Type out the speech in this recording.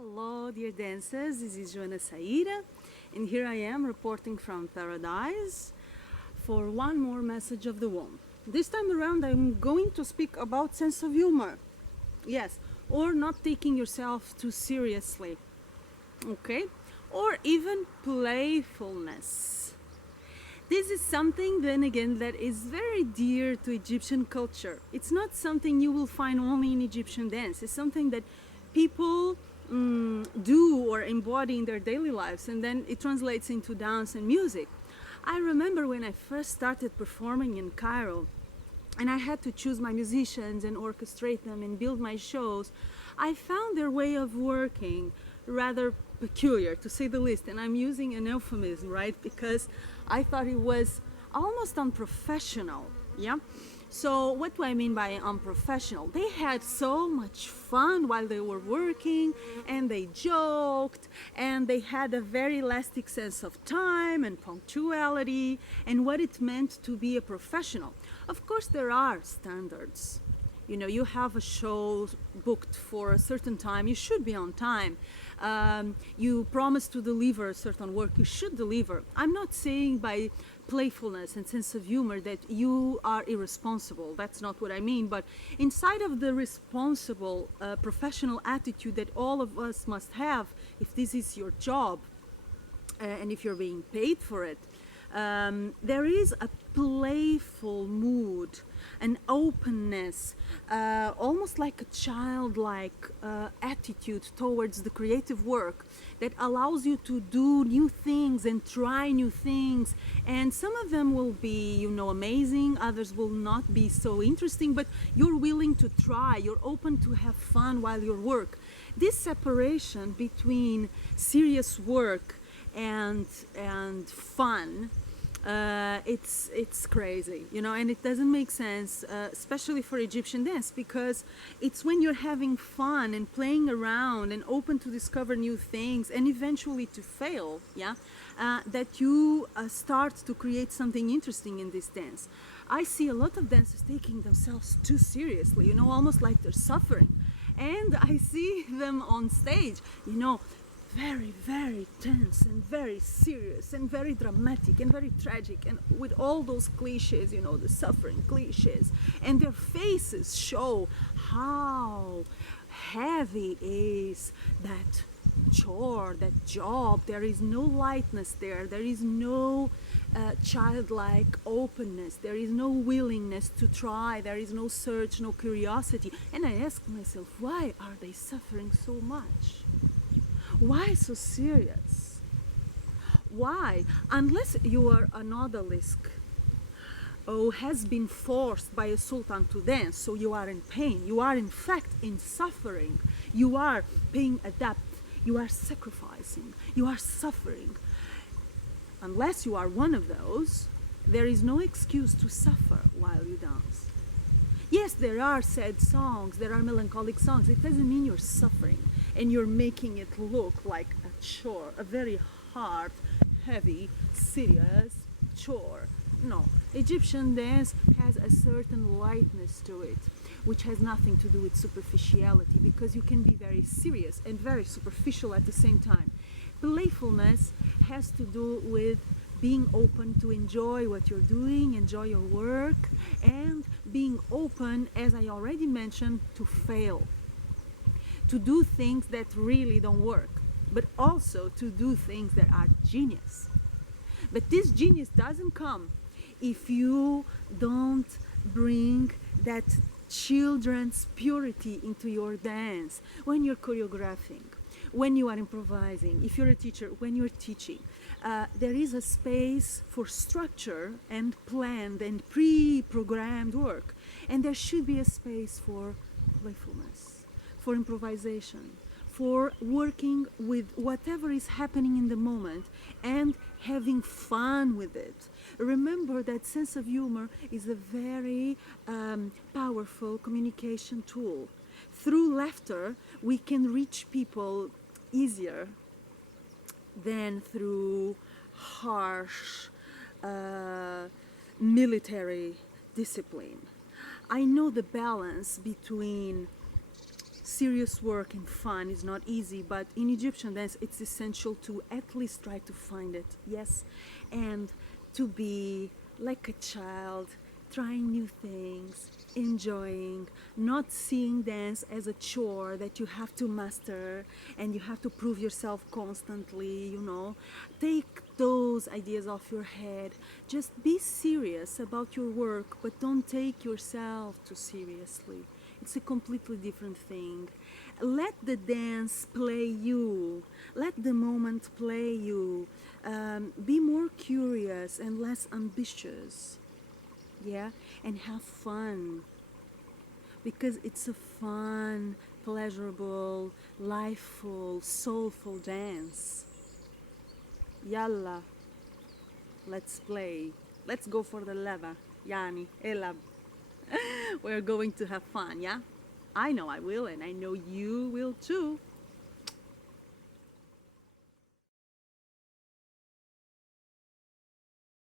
Hello, dear dancers. This is Joana Saahirah, and here I am reporting from Paradise for one more message of the womb. This time around, I'm going to speak about sense of humor. Yes, or not taking yourself too seriously. Okay? Or even playfulness. This is something, then again, that is very dear to Egyptian culture. It's not something you will find only in Egyptian dance. It's something that people do or embody in their daily lives, and then it translates into dance and music. I remember when I first started performing in Cairo, and I had to choose my musicians and orchestrate them and build my shows. I found their way of working rather peculiar, to say the least, and I'm using an euphemism, right? Because I thought it was almost unprofessional, yeah? So what do I mean by unprofessional? They had so much fun while they were working, and they joked, and they had a very elastic sense of time and punctuality and what it meant to be a professional. Of course, there are standards. You know, you have a show booked for a certain time, you should be on time. You promise to deliver a certain work, you should deliver. I'm not saying by playfulness and sense of humor that you are irresponsible. That's not what I mean. But inside of the responsible professional attitude that all of us must have, if this is your job and if you're being paid for it, there is a playful mood, an openness, almost like a childlike attitude towards the creative work that allows you to do new things and try new things. And some of them will be, you know, amazing, others will not be so interesting, but you're willing to try, you're open to have fun while you work. This separation between serious work and fun, it's crazy, you know, and it doesn't make sense, especially for Egyptian dance, because it's when you're having fun and playing around and open to discover new things and eventually to fail, yeah, that you start to create something interesting in this dance. I see a lot of dancers taking themselves too seriously, you know, almost like they're suffering, and I see them on stage, you know, very, very tense and very serious and very dramatic and very tragic, and with all those cliches, you know, the suffering cliches, and their faces show how heavy is that chore, that job. There is no lightness there, there is no childlike openness, there is no willingness to try, there is no search, no curiosity. And I ask myself, why are they suffering so much? Why so serious? Why? Unless you are an odalisque who has been forced by a sultan to dance, so you are in pain, you are in fact in suffering, you are paying a debt, you are sacrificing, you are suffering. Unless you are one of those, there is no excuse to suffer while you dance. Yes, there are sad songs, there are melancholic songs. It doesn't mean you're suffering and you're making it look like a chore, a very hard, heavy, serious chore. No, Egyptian dance has a certain lightness to it, which has nothing to do with superficiality, because you can be very serious and very superficial at the same time. Playfulness has to do with being open to enjoy what you're doing, enjoy your work, and being open, as I already mentioned, to fail, to do things that really don't work, but also to do things that are genius. But this genius doesn't come if you don't bring that children's purity into your dance when you're choreographing, when you are improvising, if you're a teacher, when you're teaching. There is a space for structure and planned and pre-programmed work, and there should be a space for playfulness, for improvisation, for working with whatever is happening in the moment and having fun with it. Remember that sense of humor is a very powerful communication tool. Through laughter, we can reach people easier than through harsh military discipline. I know the balance between serious work and fun is not easy, but in Egyptian dance it's essential to at least try to find it, yes, and to be like a child, trying new things, enjoying, not seeing dance as a chore that you have to master and you have to prove yourself constantly, you know. Take those ideas off your head. Just be serious about your work, but don't take yourself too seriously. It's a completely different thing. Let the dance play you. Let the moment play you. Be more curious and less ambitious. Yeah, and have fun, because it's a fun, pleasurable, lifeful, soulful dance. Yalla, let's play. Let's go for the leva. Yani, elab. We're going to have fun, yeah? I know I will, and I know you will too.